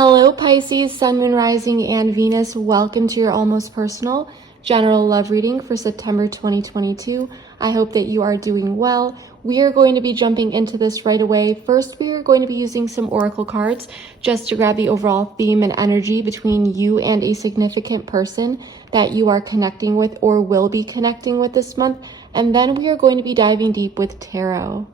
Hello Pisces, Sun, Moon, Rising, and Venus. Welcome to your Almost Personal General Love Reading for September 2022. I hope that you are doing well. We are going to be jumping into this right away. First, we are going to be using some oracle cards just to grab the overall theme and energy between you and a significant person that you are connecting with or will be connecting with this month. And then we are going to be diving deep with tarot.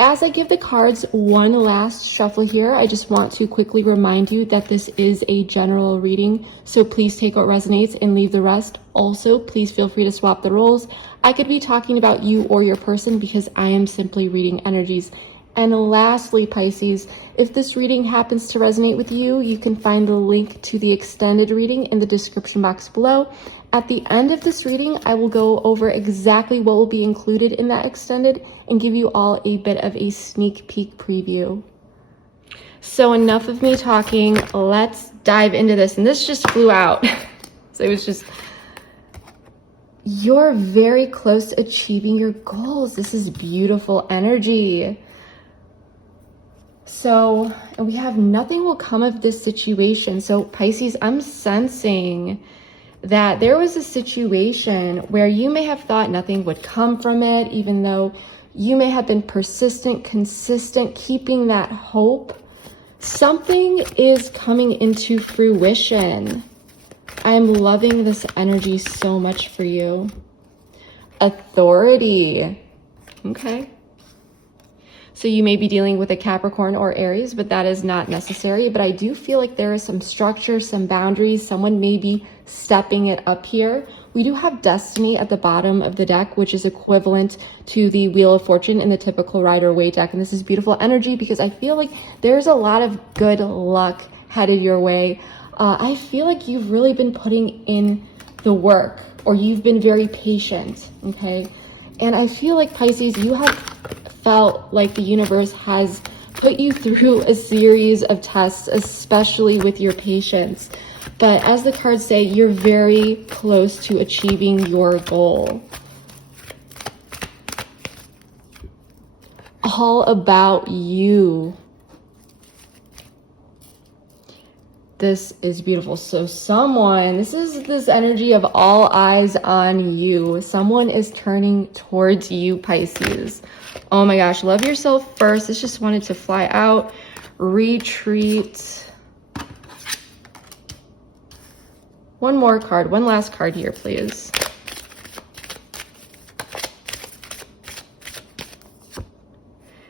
As I give the cards one last shuffle here, I just want to quickly remind you that this is a general reading, so please take what resonates and leave the rest. Also, please feel free to swap the roles. I could be talking about you or your person because I am simply reading energies. And lastly, Pisces, if this reading happens to resonate with you, you can find the link to the extended reading in the description box below. At the end of this reading, I will go over exactly what will be included in that extended and give you all a bit of a sneak peek preview. So enough of me talking, let's dive into this. And this just flew out. So it was just, you're very close to achieving your goals. This is beautiful energy. So, and we have nothing will come of this situation. So Pisces, I'm sensing that there was a situation where you may have thought nothing would come from it, even though you may have been persistent, consistent, keeping that hope. Something is coming into fruition. I'm loving this energy so much for you. Authority. Okay. So you may be dealing with a Capricorn or Aries, but that is not necessary. But I do feel like there is some structure, some boundaries. Someone may be stepping it up here. We do have Destiny at the bottom of the deck, which is equivalent to the Wheel of Fortune in the typical Rider-Waite deck. And this is beautiful energy because I feel like there's a lot of good luck headed your way. I feel like you've really been putting in the work, or you've been very patient, okay? And I feel like, Pisces, you have felt like the universe has put you through a series of tests, especially with your patience. But as the cards say, you're very close to achieving your goal. All about you. This is beautiful. So this is this energy of all eyes on you. Someone is turning towards you, Pisces. Oh my gosh, love yourself first. This just wanted to fly out. Retreat. One more card, one last card here, please.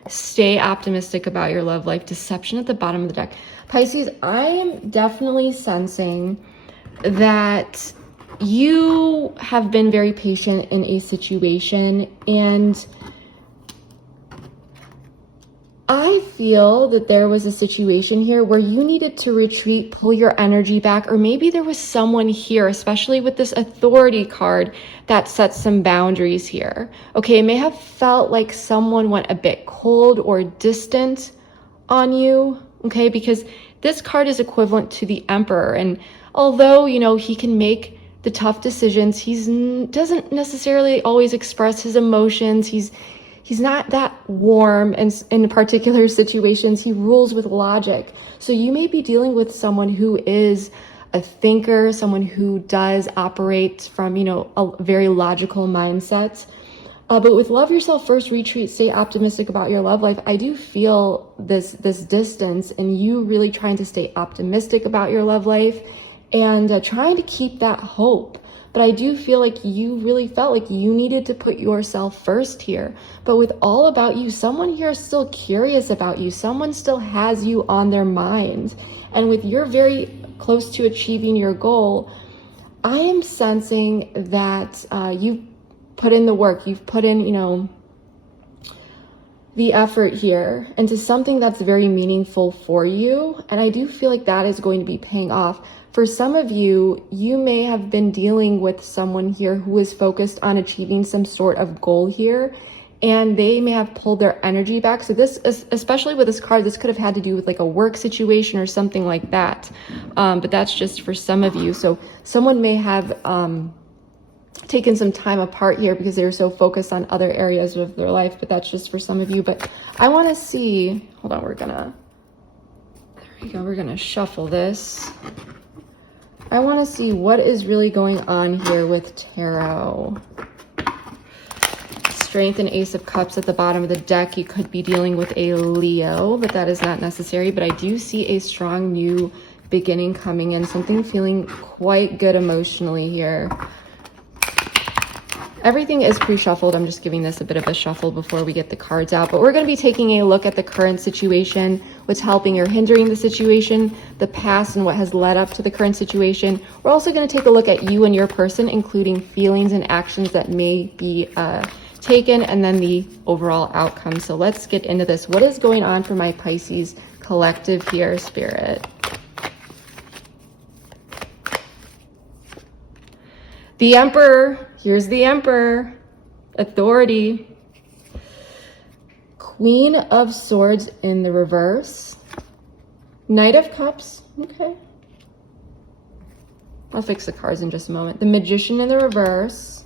Stay optimistic about your love life. Deception at the bottom of the deck. Pisces, I am definitely sensing that you have been very patient in a situation, and I feel that there was a situation here where you needed to retreat, pull your energy back, or maybe there was someone here, especially with this authority card, that sets some boundaries here. Okay, it may have felt like someone went a bit cold or distant on you, okay, because this card is equivalent to the Emperor. And although, you know, he can make the tough decisions, doesn't necessarily always express his emotions. He's not that warm, and in particular situations, he rules with logic. So you may be dealing with someone who is a thinker, someone who does operate from, you know, a very logical mindset. But with love yourself first, retreat, stay optimistic about your love life, I do feel this distance and you really trying to stay optimistic about your love life and trying to keep that hope. But I do feel like you really felt like you needed to put yourself first here. But with all about you, someone here is still curious about you. Someone still has you on their mind. And with you're very close to achieving your goal, I am sensing that you've put in the work. You've put in, you know, the effort here into something that's very meaningful for you. And I do feel like that is going to be paying off. For some of you, you may have been dealing with someone here who is focused on achieving some sort of goal here, and they may have pulled their energy back. So this, especially with this card, this could have had to do with like a work situation or something like that. But that's just for some of you. So someone may have taken some time apart here because they were so focused on other areas of their life, but that's just for some of you. But I want to see, hold on, there There we go. We're going to shuffle this. I want to see what is really going on here with tarot. Strength and Ace of Cups at the bottom of the deck. You could be dealing with a Leo, but that is not necessary. But I do see a strong new beginning coming in, something feeling quite good emotionally here. Everything is pre-shuffled. I'm just giving this a bit of a shuffle before we get the cards out. But we're going to be taking a look at the current situation, what's helping or hindering the situation, the past, and what has led up to the current situation. We're also going to take a look at you and your person, including feelings and actions that may be taken, and then the overall outcome. So let's get into this. What is going on for my Pisces collective here, Spirit? The Emperor. Here's the Emperor. Authority. Queen of Swords in the reverse. Knight of Cups. Okay. I'll fix the cards in just a moment. The Magician in the reverse.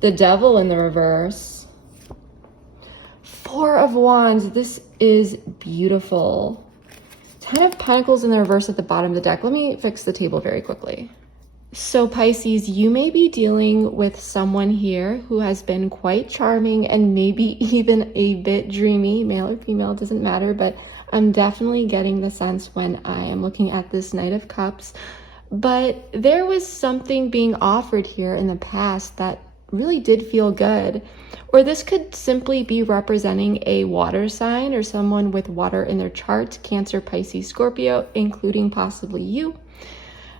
The Devil in the reverse. Four of Wands. This is beautiful. Ten of Pentacles in the reverse at the bottom of the deck. Let me fix the table very quickly. So Pisces, you may be dealing with someone here who has been quite charming and maybe even a bit dreamy, male or female, doesn't matter, but I'm definitely getting the sense when I am looking at this Knight of Cups. But there was something being offered here in the past that really did feel good. Or this could simply be representing a water sign or someone with water in their chart, Cancer, Pisces, Scorpio, including possibly you.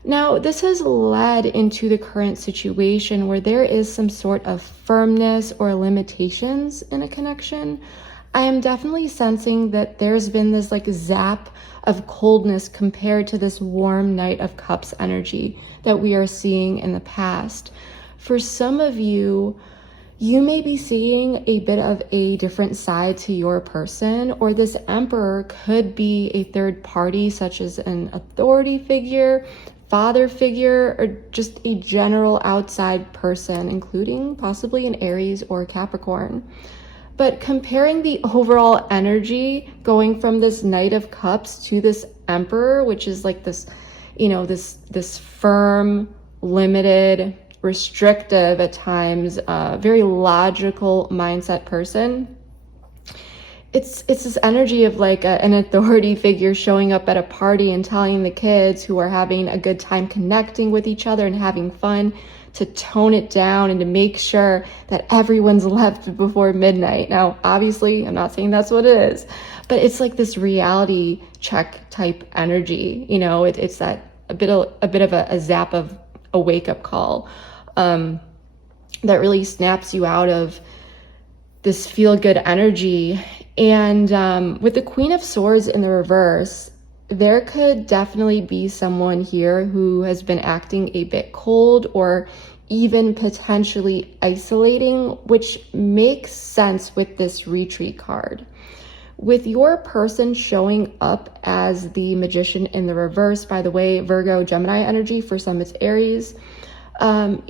Now, this has led into the current situation where there is some sort of firmness or limitations in a connection. I am definitely sensing that there's been this like zap of coldness compared to this warm Knight of Cups energy that we are seeing in the past. For some of you, you may be seeing a bit of a different side to your person, or this Emperor could be a third party, such as an authority figure, father figure, or just a general outside person, including possibly an Aries or Capricorn. But comparing the overall energy going from this Knight of Cups to this Emperor, which is like this, you know, this firm, limited, restrictive at times, very logical mindset person. It's this energy of like an authority figure showing up at a party and telling the kids who are having a good time connecting with each other and having fun to tone it down and to make sure that everyone's left before midnight. Now, obviously, I'm not saying that's what it is, but it's like this reality check type energy. You know, it's that a bit of a zap of a wake up call that really snaps you out of this feel good energy. And with the Queen of Swords in the reverse, there could definitely be someone here who has been acting a bit cold or even potentially isolating, which makes sense with this retreat card. With your person showing up as the Magician in the reverse, by the way, Virgo, Gemini energy, for some it's Aries,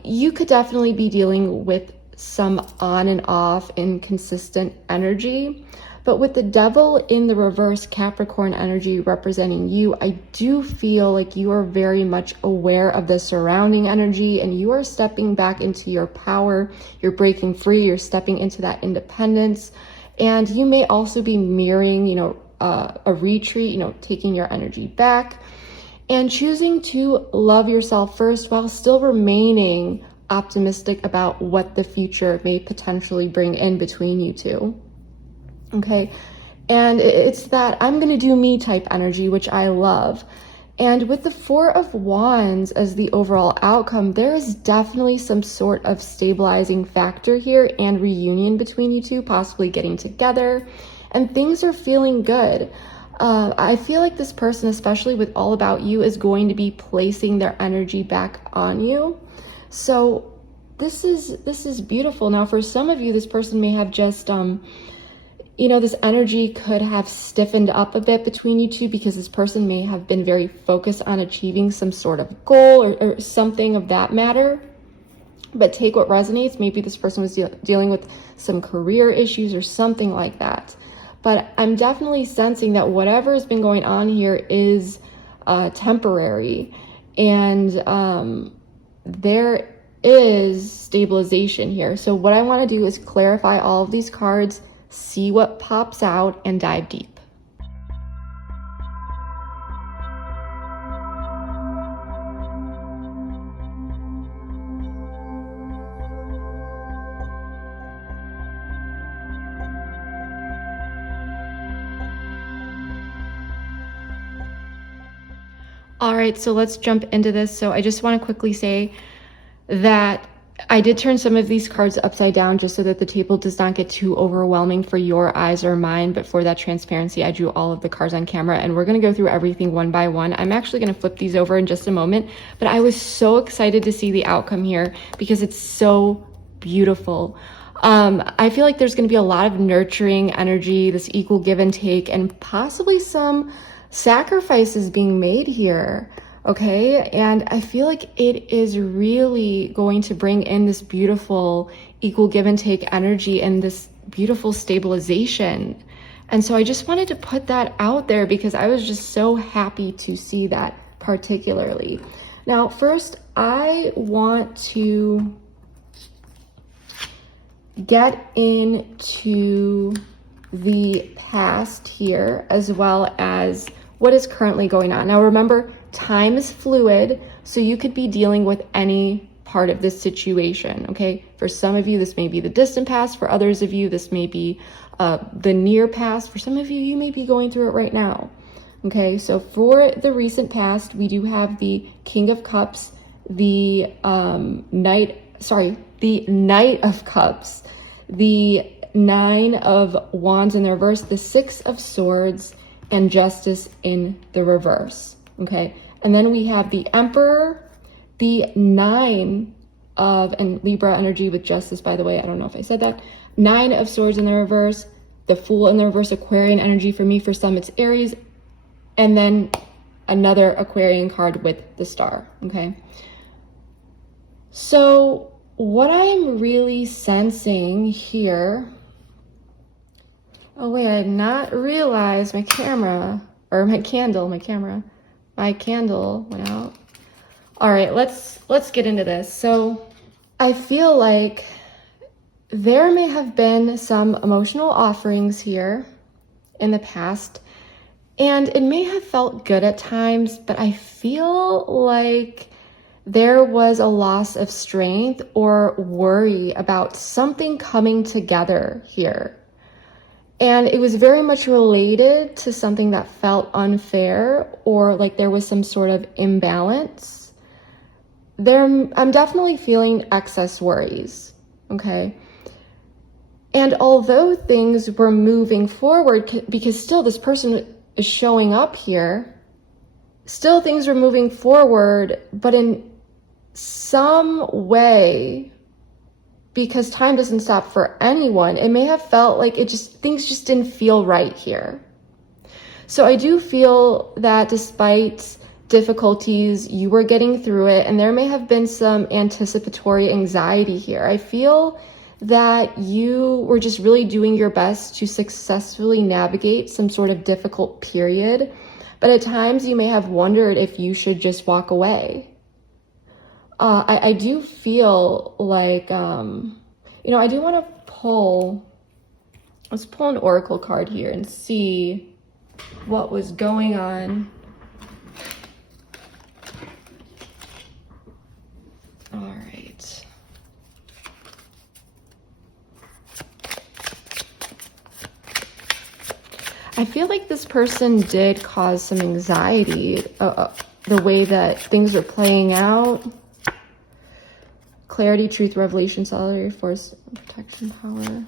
you could definitely be dealing with some on and off inconsistent energy. But with the Devil in the reverse, Capricorn energy representing you, I do feel like you are very much aware of the surrounding energy and you are stepping back into your power. You're breaking free. You're stepping into that independence. And you may also be mirroring, you know, a retreat, you know, taking your energy back and choosing to love yourself first while still remaining optimistic about what the future may potentially bring in between you two. Okay, and it's that I'm gonna do me type energy, which I love. And with the Four of Wands as the overall outcome, there is definitely some sort of stabilizing factor here and reunion between you two, possibly getting together, and things are feeling good. I feel like this person, especially with All About You, is going to be placing their energy back on you. So this is beautiful. Now, for some of you, this person may have just you know, this energy could have stiffened up a bit between you two because this person may have been very focused on achieving some sort of goal or something of that matter. But take what resonates. Maybe this person was dealing with some career issues or something like that. but I'm definitely sensing that whatever has been going on here is temporary, and there is stabilization here. So what I want to do is clarify all of these cards, see what pops out, and dive deep. All right, so let's jump into this. So I just want to quickly say that I did turn some of these cards upside down just so that the table does not get too overwhelming for your eyes or mine. But for that transparency, I drew all of the cards on camera, and we're going to go through everything one by one. I'm actually going to flip these over in just a moment, but I was so excited to see the outcome here because it's so beautiful. I feel like there's going to be a lot of nurturing energy, this equal give and take, and possibly some sacrifices being made here. Okay, and I feel like it is really going to bring in this beautiful equal give and take energy and this beautiful stabilization. And so I just wanted to put that out there because I was just so happy to see that particularly. Now, first, I want to get into the past here as well as what is currently going on. Now, remember, time is fluid, so you could be dealing with any part of this situation, okay? For some of you, this may be the distant past. For others of you, this may be the near past. For some of you, you may be going through it right now, okay? So for the recent past, we do have the King of Cups, the Knight of Cups, the Nine of Wands in the reverse, the Six of Swords, and Justice in the reverse. Okay, and then we have the Emperor, the Nine of, and Libra energy with Justice, by the way, I don't know if I said that, Nine of Swords in the reverse, the Fool in the reverse, Aquarian energy for me, for some it's Aries, and then another Aquarian card with the Star, okay? So what I'm really sensing here, oh wait, I did not realize my camera, or my candle went out. All right, let's get into this. So I feel like there may have been some emotional offerings here in the past, and it may have felt good at times, but I feel like there was a loss of strength or worry about something coming together here. And it was very much related to something that felt unfair or like there was some sort of imbalance. I'm definitely feeling excess worries, okay? And although things were moving forward, because still this person is showing up here, still things were moving forward, but in some way, because time doesn't stop for anyone, it may have felt like things just didn't feel right here. So I do feel that despite difficulties, you were getting through it, and there may have been some anticipatory anxiety here. I feel that you were just really doing your best to successfully navigate some sort of difficult period, but at times you may have wondered if you should just walk away. I do feel like, I do want to let's pull an oracle card here and see what was going on. All right. I feel like this person did cause some anxiety, the way that things are playing out. Clarity, truth, revelation, solidarity, force, protection, power.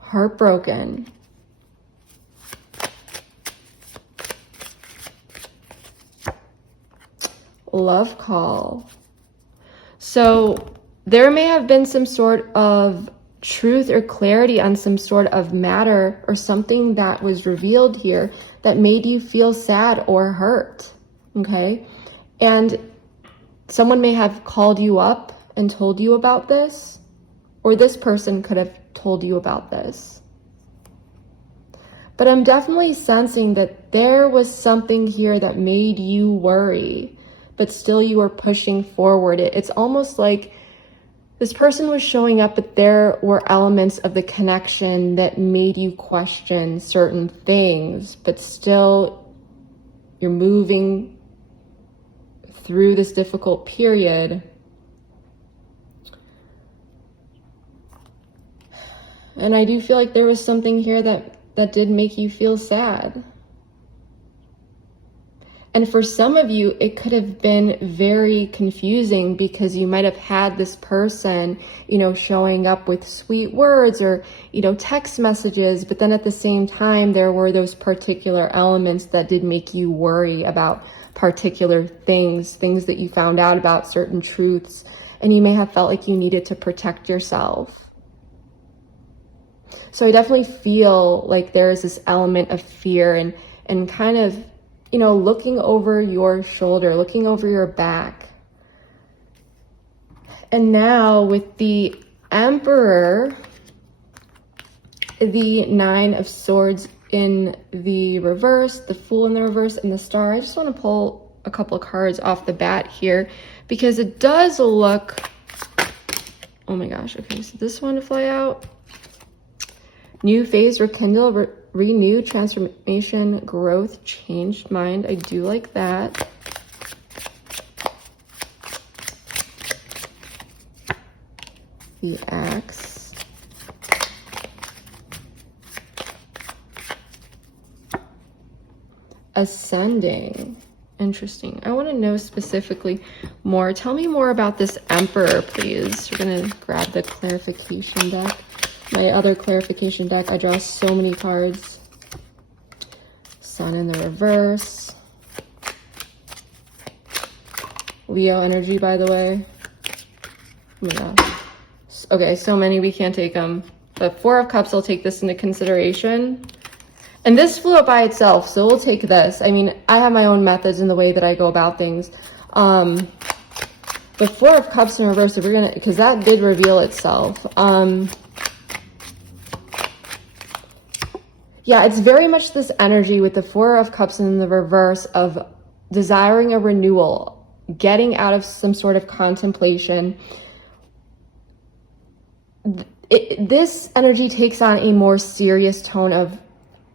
Heartbroken. Love call. So there may have been some sort of truth or clarity on some sort of matter or something that was revealed here that made you feel sad or hurt, okay? And someone may have called you up and told you about this, or this person could have told you about this. But I'm definitely sensing that there was something here that made you worry, but still you were pushing forward. It's almost like this person was showing up, but there were elements of the connection that made you question certain things, but still you're moving through this difficult period. And I do feel like there was something here that did make you feel sad. And for some of you, it could have been very confusing because you might have had this person, showing up with sweet words or, text messages. But then at the same time, there were those particular elements that did make you worry about particular things that you found out about, certain truths. And you may have felt like you needed to protect yourself. So I definitely feel like there is this element of fear and kind of, looking over your shoulder, looking over your back. And now with the Emperor, the Nine of Swords in the reverse, the Fool in the reverse, and the Star, I just want to pull a couple of cards off the bat here because it does look, oh my gosh, okay, so this one to fly out. New phase, rekindle, renew, transformation, growth, changed mind. I do like that. The Axe. Ascending. Interesting. I want to know specifically more. Tell me more about this Emperor, please. We're going to grab the clarification deck. My other clarification deck, I draw so many cards. Sun in the reverse. Leo energy, by the way. Oh my gosh. Okay, so many, we can't take them. But Four of Cups, I'll take this into consideration. And this flew up by itself, so we'll take this. I mean, I have my own methods in the way that I go about things. But Four of Cups in reverse, if we're gonna, because that did reveal itself. Yeah, it's very much this energy with the Four of Cups in the reverse of desiring a renewal, getting out of some sort of contemplation. This energy takes on a more serious tone of,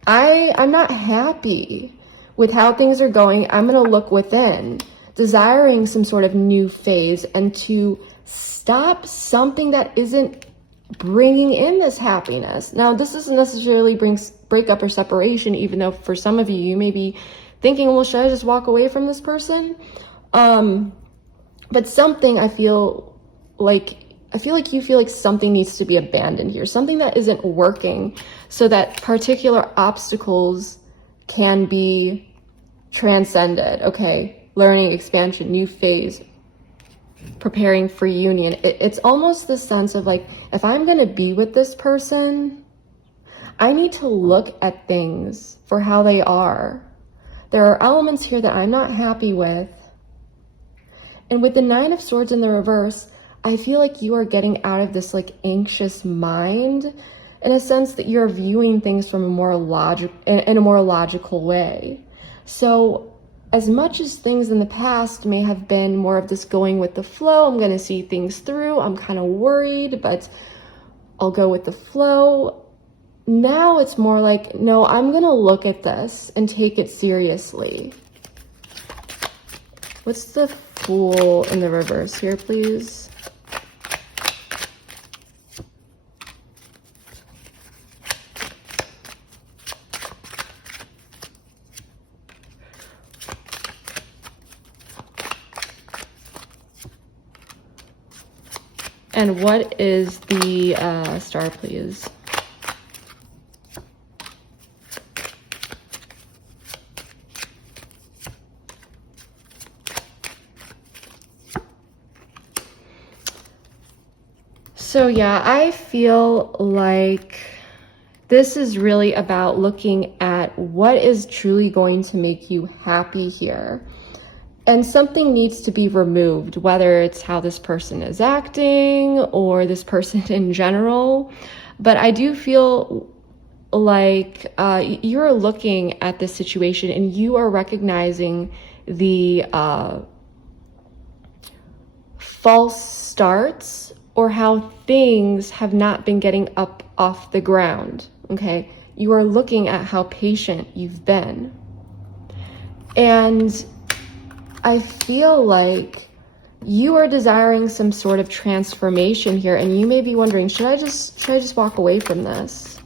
I'm not happy with how things are going. I'm going to look within, desiring some sort of new phase and to stop something that isn't bringing in this happiness. Now, this doesn't necessarily bring breakup or separation, even though for some of you, you may be thinking, well, should I just walk away from this person? But something I feel like you feel like something needs to be abandoned here, something that isn't working so that particular obstacles can be transcended. Okay, learning, expansion, new phase, preparing for union. It's almost the sense of like, if I'm going to be with this person, I need to look at things for how they are. There are elements here that I'm not happy with. And with the Nine of Swords in the reverse, I feel like you are getting out of this like anxious mind in a sense that you're viewing things from a more in a more logical way. So as much as things in the past may have been more of this going with the flow, I'm going to see things through, I'm kind of worried, but I'll go with the flow. Now it's more like, no, I'm going to look at this and take it seriously. What's the Fool in the reverse here, please? And what is the Star, please? So yeah, I feel like this is really about looking at what is truly going to make you happy here. And something needs to be removed, whether it's how this person is acting or this person in general. But I do feel like you're looking at this situation and you are recognizing the false starts or how things have not been getting up off the ground, okay? You are looking at how patient you've been. And I feel like you are desiring some sort of transformation here, and you may be wondering, should I just walk away from this?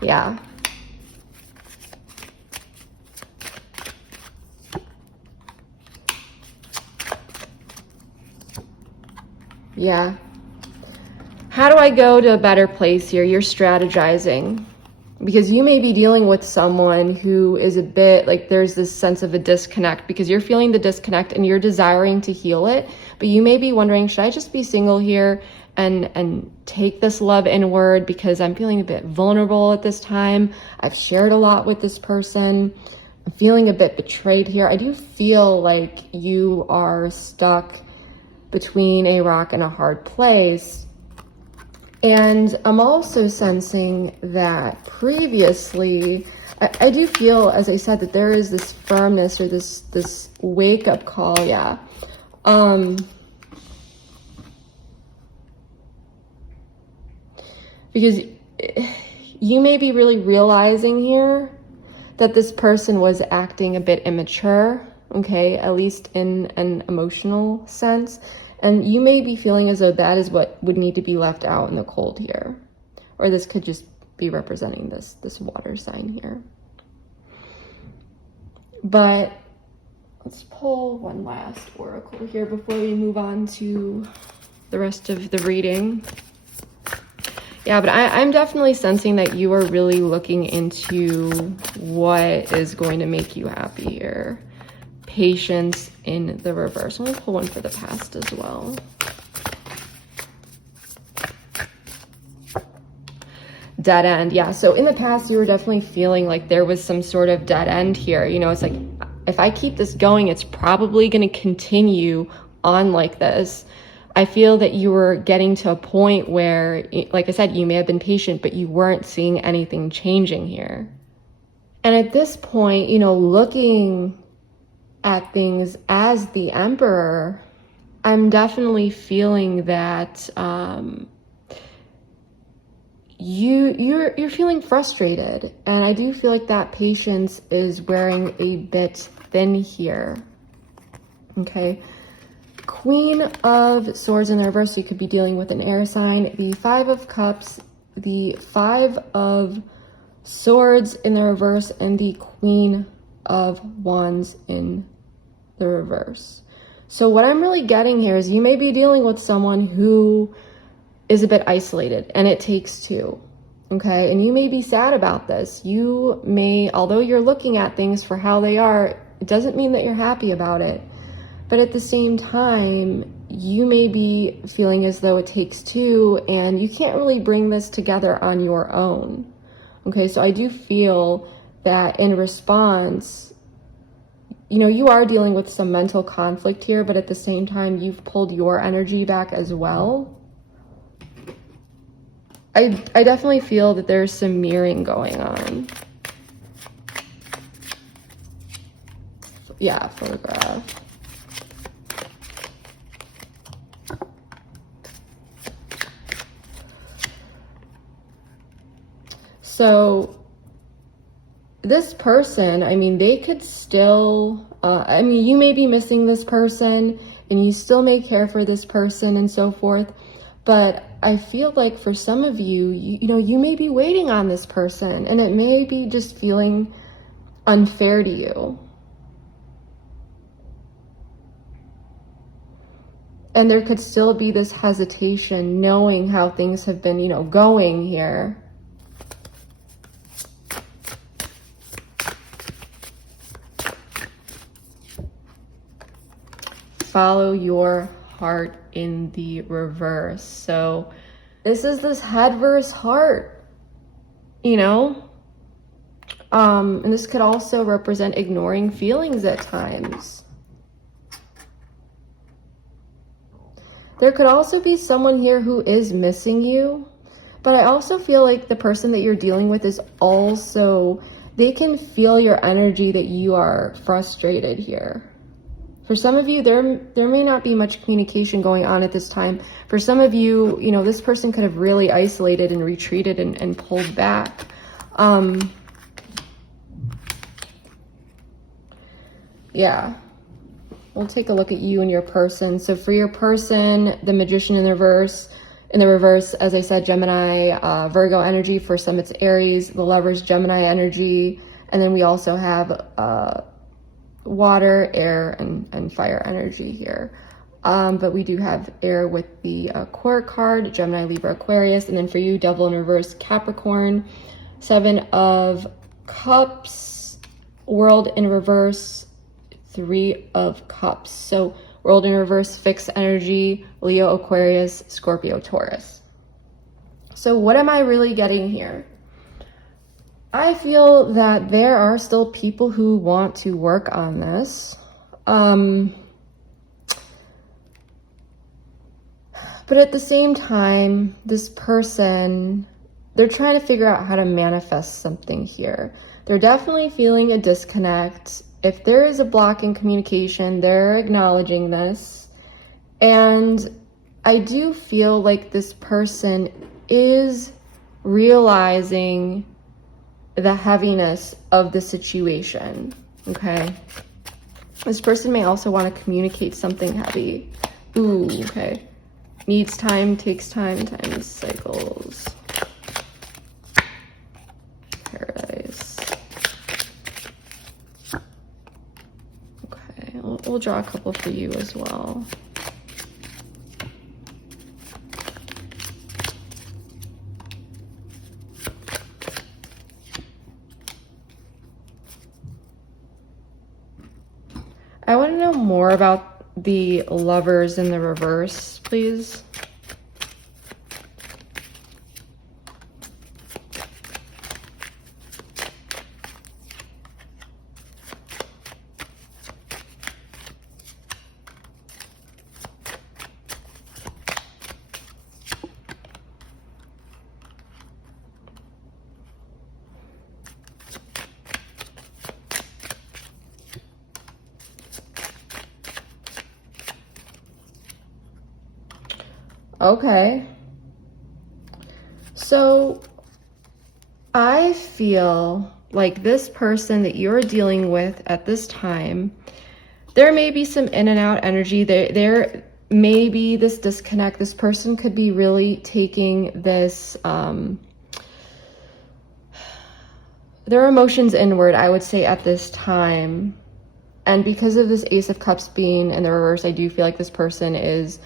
Yeah. Yeah. How do I go to a better place here? You're strategizing. Because you may be dealing with someone who is a bit like there's this sense of a disconnect because you're feeling the disconnect and you're desiring to heal it. But you may be wondering, should I just be single here and take this love inward because I'm feeling a bit vulnerable at this time. I've shared a lot with this person. I'm feeling a bit betrayed here. I do feel like you are stuck between a rock and a hard place. And I'm also sensing that previously, I do feel, as I said, that there is this firmness or this wake-up call, yeah. Because you may be really realizing here that this person was acting a bit immature, okay, at least in an emotional sense. And you may be feeling as though that is what would need to be left out in the cold here. Or this could just be representing this water sign here. But let's pull one last oracle here before we move on to the rest of the reading. Yeah, but I'm definitely sensing that you are really looking into what is going to make you happy here. Patience in the reverse. I'm going to pull one for the past as well. Dead end. Yeah, so in the past, you were definitely feeling like there was some sort of dead end here. You know, it's like, if I keep this going, it's probably going to continue on like this. I feel that you were getting to a point where, like I said, you may have been patient, but you weren't seeing anything changing here. And at this point, you know, looking at things as the Emperor, I'm definitely feeling that you're feeling frustrated, and I do feel like that patience is wearing a bit thin here. Okay, Queen of Swords in the reverse, you could be dealing with an air sign. The Five of Cups, the Five of Swords in the reverse, and the Queen of Wands in the reverse. So what I'm really getting here is you may be dealing with someone who is a bit isolated, and it takes two, okay? And you may be sad about this. You may, although you're looking at things for how they are, it doesn't mean that you're happy about it. But at the same time, you may be feeling as though it takes two, and you can't really bring this together on your own, okay? So I do feel that in response, you know, you are dealing with some mental conflict here, but at the same time, you've pulled your energy back as well. I definitely feel that there's some mirroring going on. Yeah, photograph. So this person, I mean, they could still, I mean, you may be missing this person and you still may care for this person and so forth. But I feel like for some of you, you know, you may be waiting on this person and it may be just feeling unfair to you. And there could still be this hesitation knowing how things have been, you know, going here. Follow your heart in the reverse. So this is this head versus heart, you know? And this could also represent ignoring feelings at times. There could also be someone here who is missing you, but I also feel like the person that you're dealing with is also, they can feel your energy that you are frustrated here. For some of you, there may not be much communication going on at this time. For some of you, you know, this person could have really isolated and retreated and pulled back. Yeah. We'll take a look at you and your person. So for your person, the Magician in the reverse, as I said, Gemini, Virgo energy. For some, it's Aries. The Lovers, Gemini energy. And then we also have water, air, and fire energy here. But we do have air with the Court card, Gemini, Libra, Aquarius. And then for you, Devil in reverse, Capricorn, 7 of Cups, World in reverse, 3 of Cups. So World in reverse, fixed energy, Leo, Aquarius, Scorpio, Taurus. So what am I really getting here? I feel that there are still people who want to work on this. But at the same time, this person, they're trying to figure out how to manifest something here. They're definitely feeling a disconnect. If there is a block in communication, they're acknowledging this. And I do feel like this person is realizing the heaviness of the situation, okay? This person may also want to communicate something heavy. Ooh, okay. Needs time, takes time, time cycles. Paradise. Okay, we'll draw a couple for you as well. I want to know more about the Lovers in the reverse, please. Okay. So I feel like this person that you're dealing with at this time, there may be some in and out energy. There may be this disconnect. This person could be really taking this, their emotions inward, I would say, at this time. And because of this Ace of Cups being in the reverse, I do feel like this person is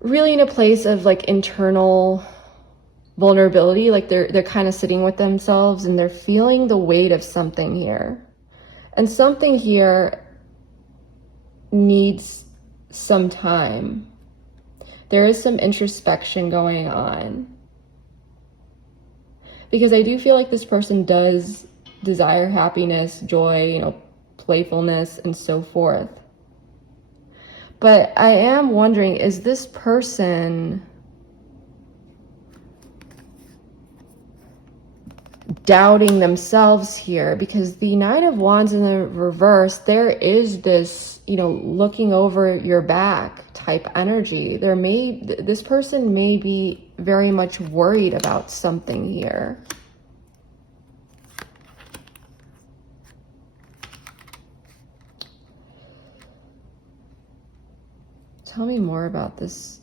really in a place of like internal vulnerability. Like they're kind of sitting with themselves and they're feeling the weight of something here. And something here needs some time. There is some introspection going on. Because I do feel like this person does desire happiness, joy, you know, playfulness, and so forth. But I am wondering, is this person doubting themselves here? Because the Knight of Wands in the reverse, there is this, you know, looking over your back type energy. This person may be very much worried about something here. Tell me more about this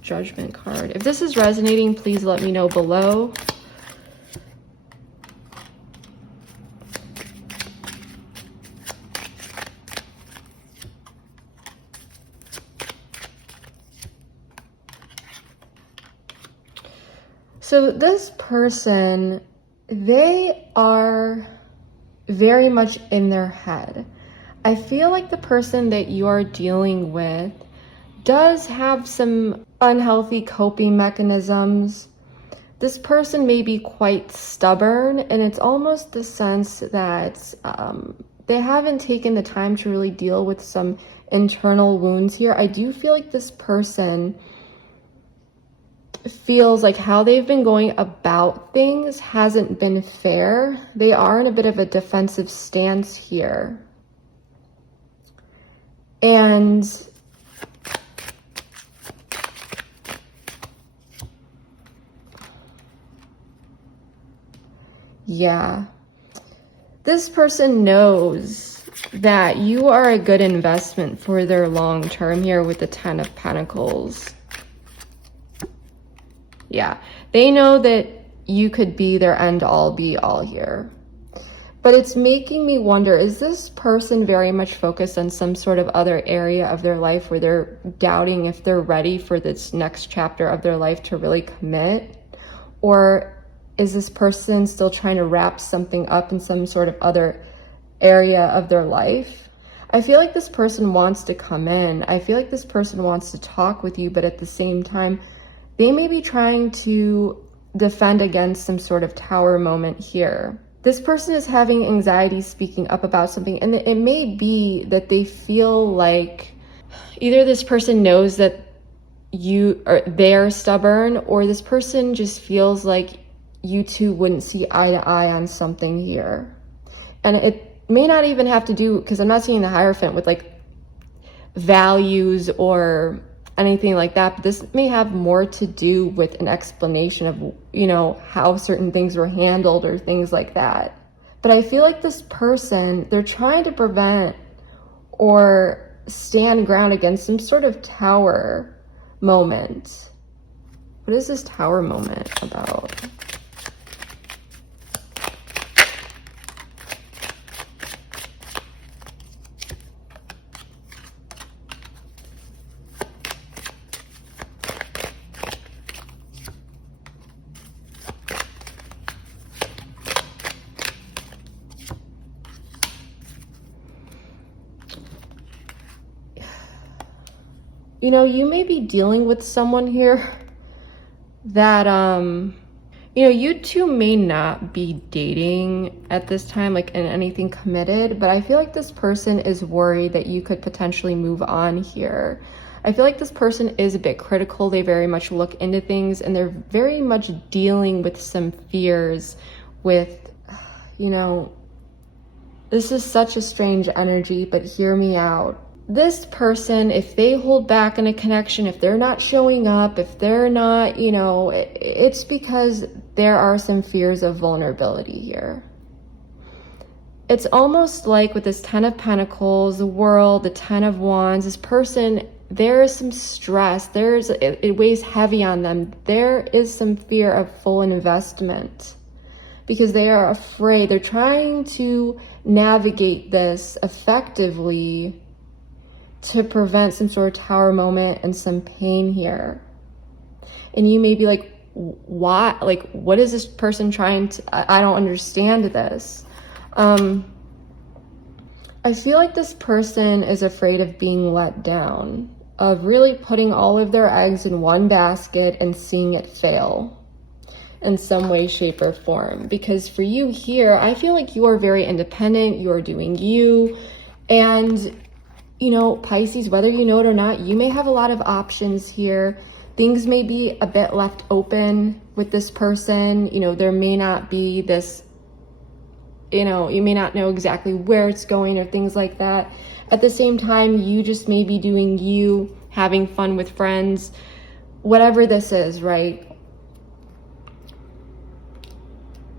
Judgment card. If this is resonating, please let me know below. So this person, they are very much in their head. I feel like the person that you are dealing with does have some unhealthy coping mechanisms. This person may be quite stubborn, and it's almost the sense that they haven't taken the time to really deal with some internal wounds here. I do feel like this person feels like how they've been going about things hasn't been fair. They are in a bit of a defensive stance here. And yeah, this person knows that you are a good investment for their long term here with the Ten of Pentacles. Yeah, they know that you could be their end all be all here. But it's making me wonder, is this person very much focused on some sort of other area of their life where they're doubting if they're ready for this next chapter of their life to really commit? Or is this person still trying to wrap something up in some sort of other area of their life? I feel like this person wants to come in. I feel like this person wants to talk with you, but at the same time, they may be trying to defend against some sort of tower moment here. This person is having anxiety speaking up about something, and it may be that they feel like either this person knows that they're stubborn, or this person just feels like you two wouldn't see eye to eye on something here. And it may not even have to do, because I'm not seeing the Hierophant with like values or anything like that, but this may have more to do with an explanation of, you know, how certain things were handled or things like that. But I feel like this person, they're trying to prevent or stand ground against some sort of tower moment. What is this tower moment about? You know, you may be dealing with someone here that, you know, you two may not be dating at this time, like in anything committed, but I feel like this person is worried that you could potentially move on here. I feel like this person is a bit critical. They very much look into things, and they're very much dealing with some fears with, you know, this is such a strange energy, but hear me out. This person, if they hold back in a connection, if they're not showing up, if they're not, you know, it's because there are some fears of vulnerability here. It's almost like with this Ten of Pentacles, the World, the Ten of Wands, this person, there is some stress. It weighs heavy on them. There is some fear of full investment because they are afraid. They're trying to navigate this effectively to prevent some sort of tower moment and some pain here. And you may be like, why? Like, what is this person trying to, I don't understand this. I feel like this person is afraid of being let down, of really putting all of their eggs in one basket and seeing it fail in some way, shape, or form. Because for you here, I feel like you are very independent, you are doing you, and you know, Pisces, whether you know it or not, you may have a lot of options here. Things may be a bit left open with this person. You know, there may not be this, you know, you may not know exactly where it's going or things like that. At the same time, you just may be doing you, having fun with friends, whatever this is, right?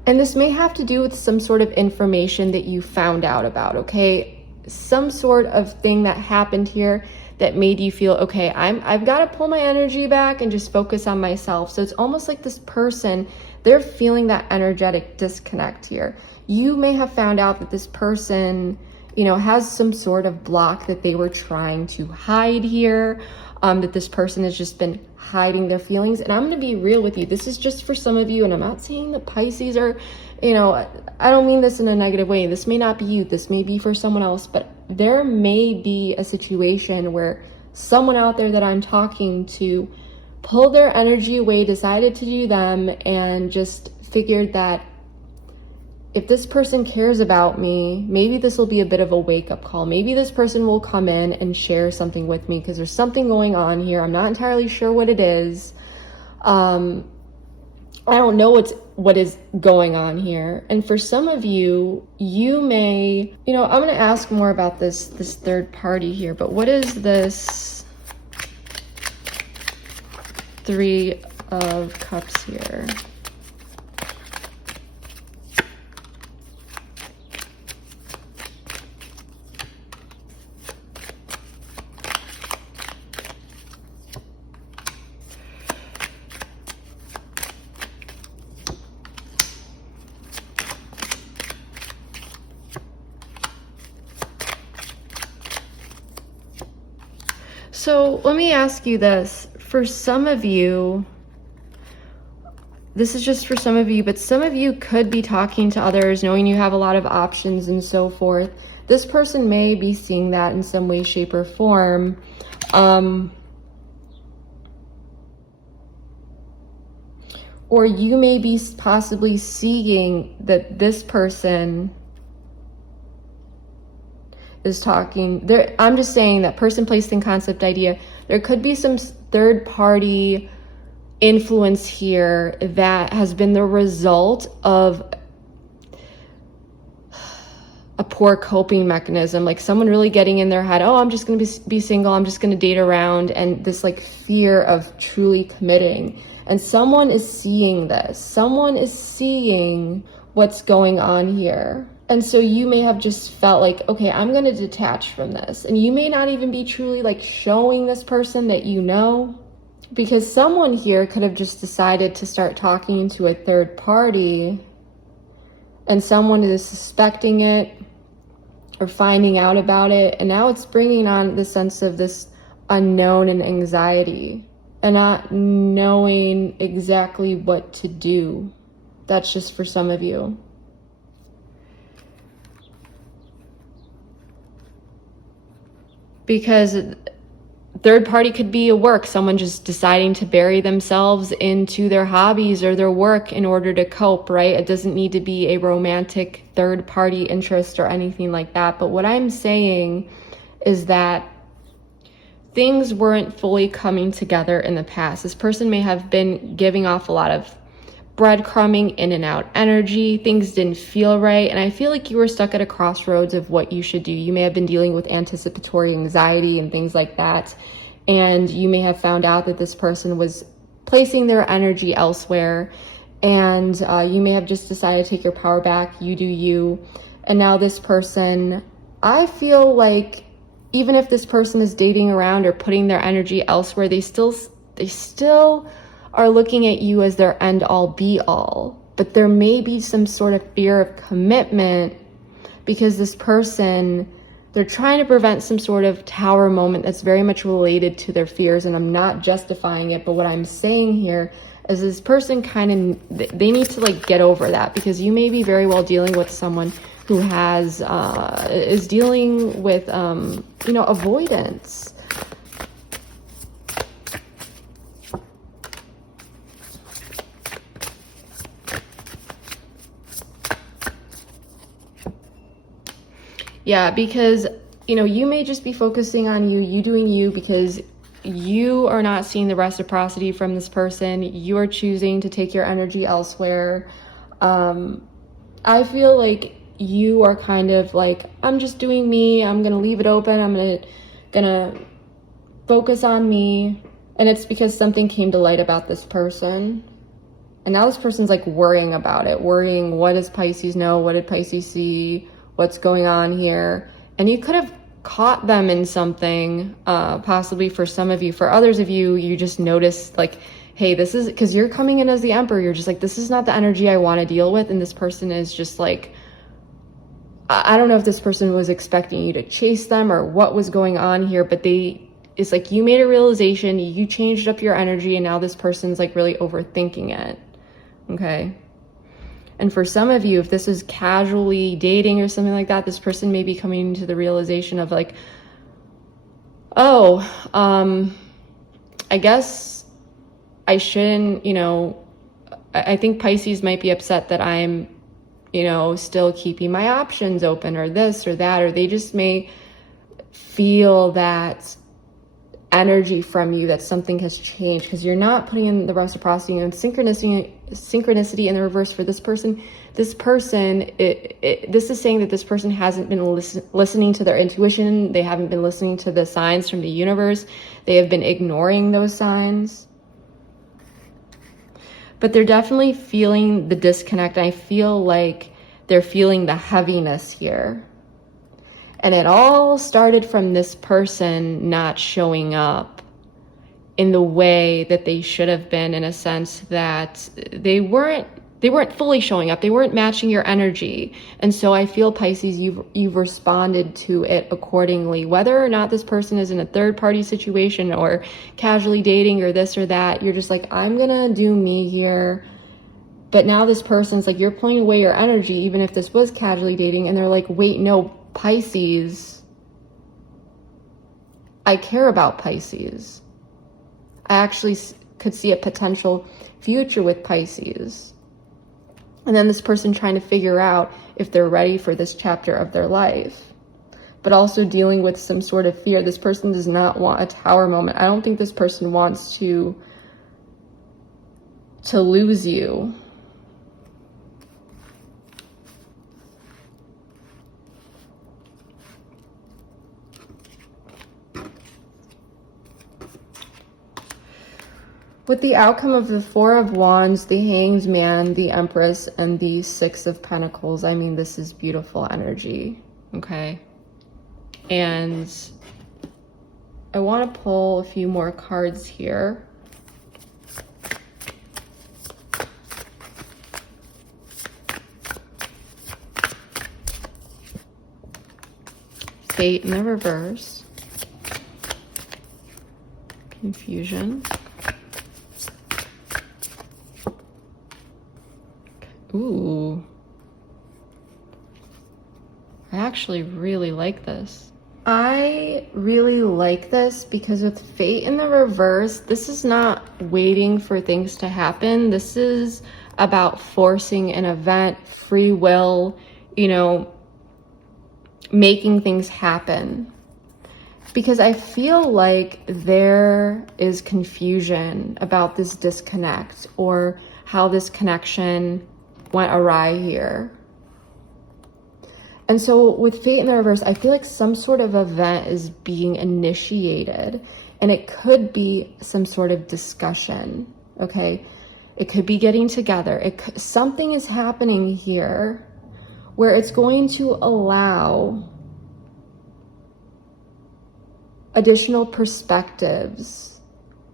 And this may have to do with some sort of information that you found out about, okay? Some sort of thing that happened here that made you feel, okay, I've got to pull my energy back and just focus on myself. So it's almost like this person, they're feeling that energetic disconnect here. You may have found out that this person, you know, has some sort of block that they were trying to hide here, that this person has just been hiding their feelings. And I'm going to be real with you. This is just for some of you, and I'm not saying that Pisces are, you know, I don't mean this in a negative way. This may not be you. This may be for someone else, but there may be a situation where someone out there that I'm talking to pulled their energy away, decided to do them, and just figured that if this person cares about me, maybe this will be a bit of a wake-up call. Maybe this person will come in and share something with me because there's something going on here. I'm not entirely sure what it is. I don't know what is going on here. And for some of you, you may, I'm going to ask more about this third party here, but what is this Three of Cups here? So let me ask you this. For some of you, this is just for some of you, but some of you could be talking to others, knowing you have a lot of options and so forth. This person may be seeing that in some way, shape, or form. Or you may be possibly seeing that this person is talking there. I'm just saying that person, place, thing, concept, idea. There could be some third party influence here that has been the result of a poor coping mechanism, like someone really getting in their head, oh, I'm just going to be single, I'm just going to date around, and this like fear of truly committing. And someone is seeing this. Someone is seeing what's going on here. And so you may have just felt like, okay, I'm going to detach from this. And you may not even be truly like showing this person that you know, because someone here could have just decided to start talking to a third party and someone is suspecting it or finding out about it. And now it's bringing on the sense of this unknown and anxiety and not knowing exactly what to do. That's just for some of you. Because third party could be a work, someone just deciding to bury themselves into their hobbies or their work in order to cope, right? It doesn't need to be a romantic third party interest or anything like that. But what I'm saying is that things weren't fully coming together in the past. This person may have been giving off a lot of breadcrumbing, in and out energy. Things didn't feel right. And I feel like you were stuck at a crossroads of what you should do. You may have been dealing with anticipatory anxiety and things like that. And you may have found out that this person was placing their energy elsewhere. And you may have just decided to take your power back. You do you. And now this person, I feel like even if this person is dating around or putting their energy elsewhere, they still are looking at you as their end all be all. But there may be some sort of fear of commitment because this person, they're trying to prevent some sort of tower moment that's very much related to their fears. And I'm not justifying it, but what I'm saying here is this person they need to like get over that, because you may be very well dealing with someone who is dealing with, avoidance. Yeah, because, you may just be focusing on you doing you, because you are not seeing the reciprocity from this person. You are choosing to take your energy elsewhere. I feel like you are kind of like, I'm just doing me. I'm going to leave it open. I'm gonna focus on me. And it's because something came to light about this person. And now this person's like worrying about it, worrying, what does Pisces know? What did Pisces see? What's going on here? And you could have caught them in something, possibly for some of you. For others of you, you just noticed like, hey, this is, because you're coming in as the Emperor, you're just like, this is not the energy I want to deal with. And this person is just like, I don't know if this person was expecting you to chase them or what was going on here, but it's like you made a realization, you changed up your energy, and now this person's like really overthinking it. Okay. And for some of you, if this is casually dating or something like that, this person may be coming to the realization of like, oh, I guess I shouldn't, I think Pisces might be upset that I'm, still keeping my options open, or this or that, or they just may feel that energy from you that something has changed because you're not putting in the reciprocity and synchronicity in the reverse for this person. This is saying that this person hasn't been listening to their intuition. They haven't been listening to the signs from the universe. They have been ignoring those signs. But they're definitely feeling the disconnect. I feel like they're feeling the heaviness here. And it all started from this person not showing up in the way that they should have been, in a sense that they weren't fully showing up. They weren't matching your energy. And so I feel, Pisces, you've responded to it accordingly. Whether or not this person is in a third party situation or casually dating or this or that, you're just like, I'm gonna do me here. But now this person's like, you're pulling away your energy, even if this was casually dating, and they're like, wait, no, Pisces, I care about Pisces. I actually could see a potential future with Pisces. And then this person trying to figure out if they're ready for this chapter of their life, but also dealing with some sort of fear. This person does not want a tower moment. I don't think this person wants to lose you. With the outcome of the Four of Wands, the Hanged Man, the Empress, and the Six of Pentacles, I mean, this is beautiful energy, okay? And I want to pull a few more cards here. Fate in the reverse. Confusion. Ooh. I actually really like this. I really like this because with Fate in the reverse, this is not waiting for things to happen. This is about forcing an event, free will, making things happen. Because I feel like there is confusion about this disconnect or how this connection went awry here. And so with Fate in the reverse, I feel like some sort of event is being initiated, and it could be some sort of discussion, okay? It could be getting together. Something is happening here where it's going to allow additional perspectives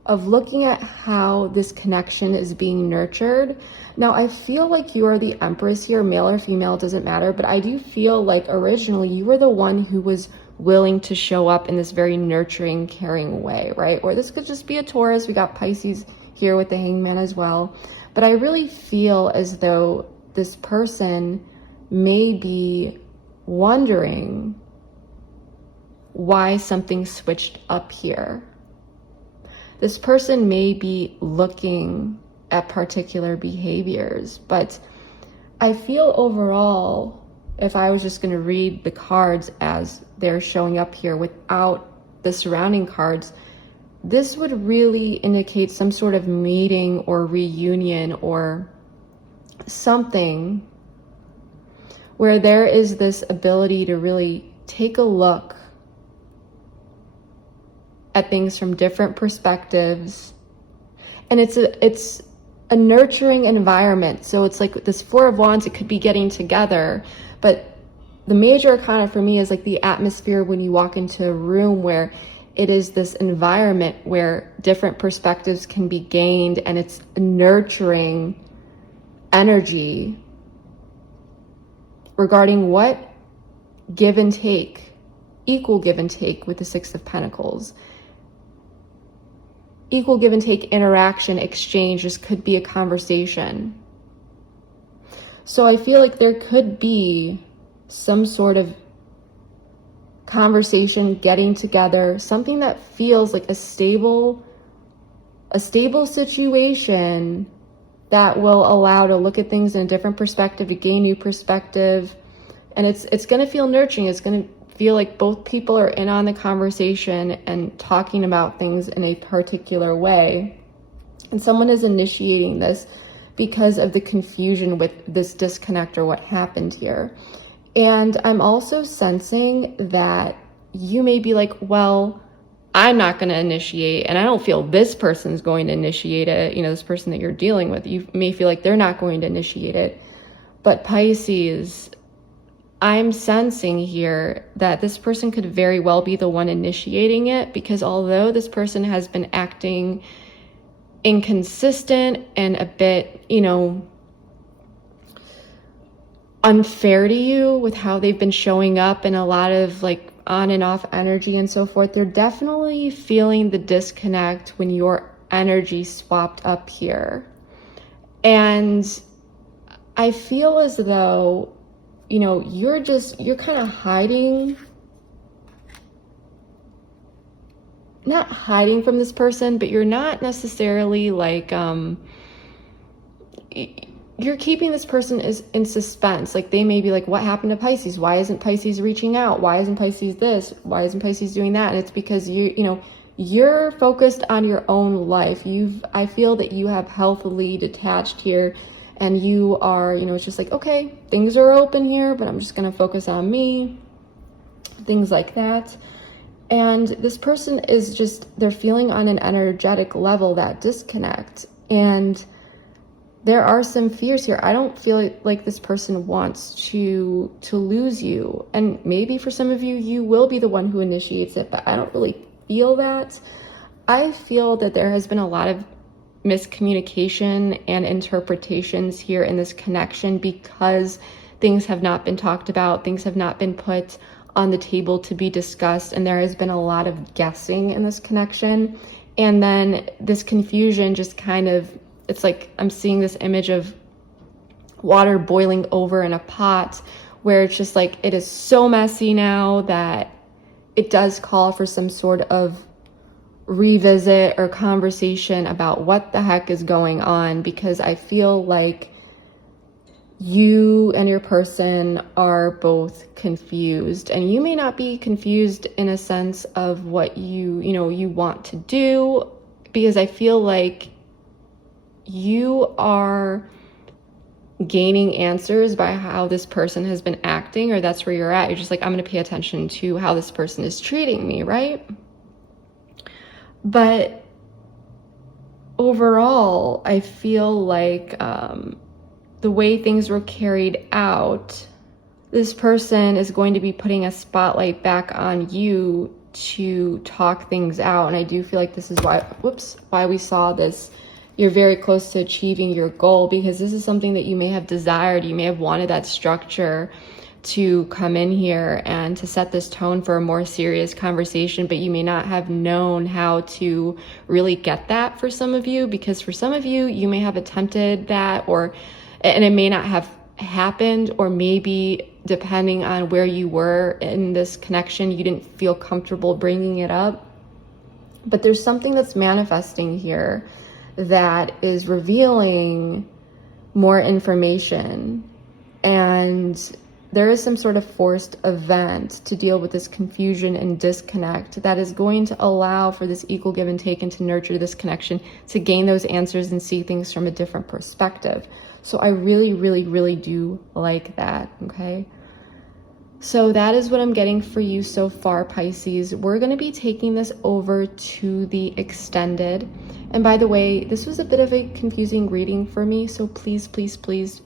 of looking at how this connection is being nurtured. Now, I feel like you are the Empress here, male or female, doesn't matter, but I do feel like originally you were the one who was willing to show up in this very nurturing, caring way, right? Or this could just be a Taurus. We got Pisces here with the Hanged Man as well. But I really feel as though this person may be wondering why something switched up here. This person may be looking at particular behaviors, but I feel overall, if I was just going to read the cards as they're showing up here without the surrounding cards, this would really indicate some sort of meeting or reunion or something where there is this ability to really take a look at things from different perspectives. And it's a nurturing environment. So it's like this Four of Wands, it could be getting together, but the major arcana for me is like the atmosphere when you walk into a room where it is this environment where different perspectives can be gained, and it's a nurturing energy regarding what give and take, equal give and take with the Six of Pentacles. Equal give and take interaction, exchange, this could be a conversation. So I feel like there could be some sort of conversation, getting together, something that feels like a stable situation that will allow to look at things in a different perspective, to gain new perspective. And it's going to feel nurturing. It's going to feel like both people are in on the conversation and talking about things in a particular way. And someone is initiating this because of the confusion with this disconnect or what happened here. And I'm also sensing that you may be like, well, I'm not going to initiate, and I don't feel this person's going to initiate it. You know, this person that you're dealing with, you may feel like they're not going to initiate it. But Pisces, I'm sensing here that this person could very well be the one initiating it, because although this person has been acting inconsistent and a bit, you know, unfair to you with how they've been showing up and a lot of like on and off energy and so forth, they're definitely feeling the disconnect when your energy swapped up here. And I feel as though, you know, you're kind of hiding, not hiding from this person, but you're not necessarily like, you're keeping this person in suspense. Like they may be like, what happened to Pisces? Why isn't Pisces reaching out? Why isn't Pisces this? Why isn't Pisces doing that? And it's because you're focused on your own life. I feel that you have healthily detached here, and you are, you know, it's just like, okay, things are open here, but I'm just going to focus on me, things like that. And this person is just, they're feeling on an energetic level that disconnect. And there are some fears here. I don't feel like this person wants to lose you. And maybe for some of you, you will be the one who initiates it, but I don't really feel that. I feel that there has been a lot of miscommunication and interpretations here in this connection because things have not been talked about, things have not been put on the table to be discussed, and there has been a lot of guessing in this connection. And then this confusion just kind of, it's like I'm seeing this image of water boiling over in a pot where it's just like it is so messy now that it does call for some sort of revisit or conversation about what the heck is going on, because I feel like you and your person are both confused. And you may not be confused in a sense of what you want to do, because I feel like you are gaining answers by how this person has been acting, or that's where you're at. You're just like, I'm going to pay attention to how this person is treating me, right? But overall, I feel like the way things were carried out, this person is going to be putting a spotlight back on you to talk things out. And I do feel like this is why we saw this. You're very close to achieving your goal, because this is something that you may have desired. You may have wanted that structure to come in here and to set this tone for a more serious conversation, but you may not have known how to really get that for some of you, because for some of you, you may have attempted that, and it may not have happened, or maybe depending on where you were in this connection, you didn't feel comfortable bringing it up. But there's something that's manifesting here that is revealing more information, and there is some sort of forced event to deal with this confusion and disconnect that is going to allow for this equal give and take and to nurture this connection, to gain those answers and see things from a different perspective. So I really, really, really do like that, okay? So that is what I'm getting for you so far, Pisces. We're going to be taking this over to the extended. And by the way, this was a bit of a confusing reading for me, so please, please, please,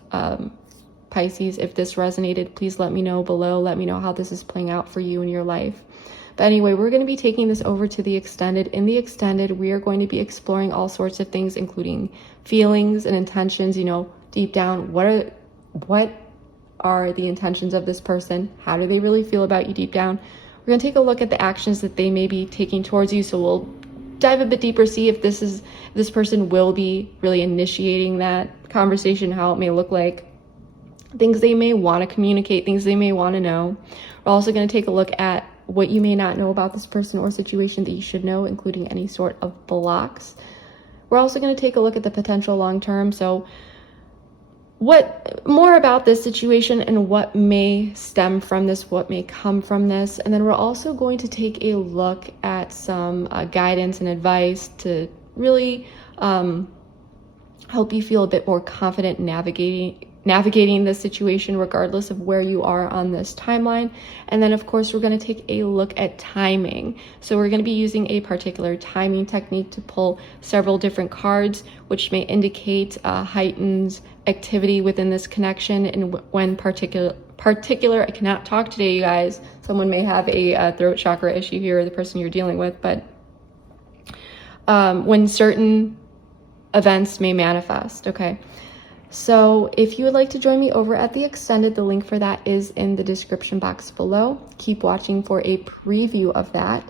Pisces, if this resonated, please let me know below. Let me know how this is playing out for you in your life. But anyway, we're going to be taking this over to the extended. In the extended, we are going to be exploring all sorts of things, including feelings and intentions, deep down. What are the intentions of this person? How do they really feel about you deep down? We're going to take a look at the actions that they may be taking towards you. So we'll dive a bit deeper, see if this person will be really initiating that conversation, how it may look like, things they may want to communicate, things they may want to know. We're also going to take a look at what you may not know about this person or situation that you should know, including any sort of blocks. We're also going to take a look at the potential long term. So what more about this situation and what may stem from this, what may come from this. And then we're also going to take a look at some guidance and advice to really help you feel a bit more confident navigating this situation regardless of where you are on this timeline. And then of course we're going to take a look at timing. So we're going to be using a particular timing technique to pull several different cards, which may indicate heightened activity within this connection. And when particular, I cannot talk today, you guys. Someone may have a throat chakra issue here, the person you're dealing with, but when certain events may manifest. Okay, so if you would like to join me over at the extended, the link for that is in the description box below. Keep watching for a preview of that.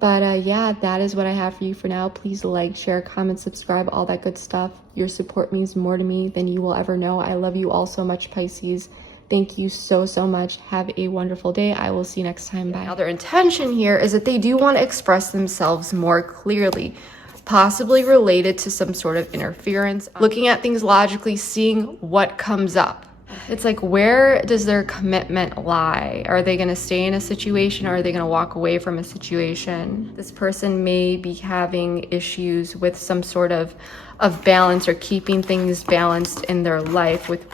But yeah, that is what I have for you for now. Please like, share, comment, subscribe, all that good stuff. Your support means more to me than you will ever know. I love you all so much, Pisces. Thank you so much. Have a wonderful day. I will see you next time. Bye. Now their intention here is that they do want to express themselves more clearly, possibly related to some sort of interference, looking at things logically, seeing what comes up. It's like, where does their commitment lie? Are they going to stay in a situation, or are they going to walk away from a situation? This person may be having issues with some sort of balance, or keeping things balanced in their life. With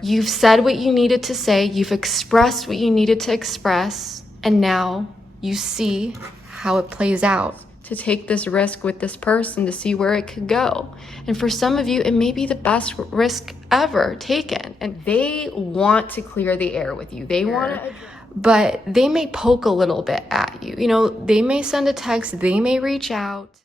you've said what you needed to say, you've expressed what you needed to express, and now you see how it plays out. To take this risk with this person to see where it could go. And for some of you, it may be the best risk ever taken. And they want to clear the air with you. They want to, but they may poke a little bit at you. You know, they may send a text, they may reach out.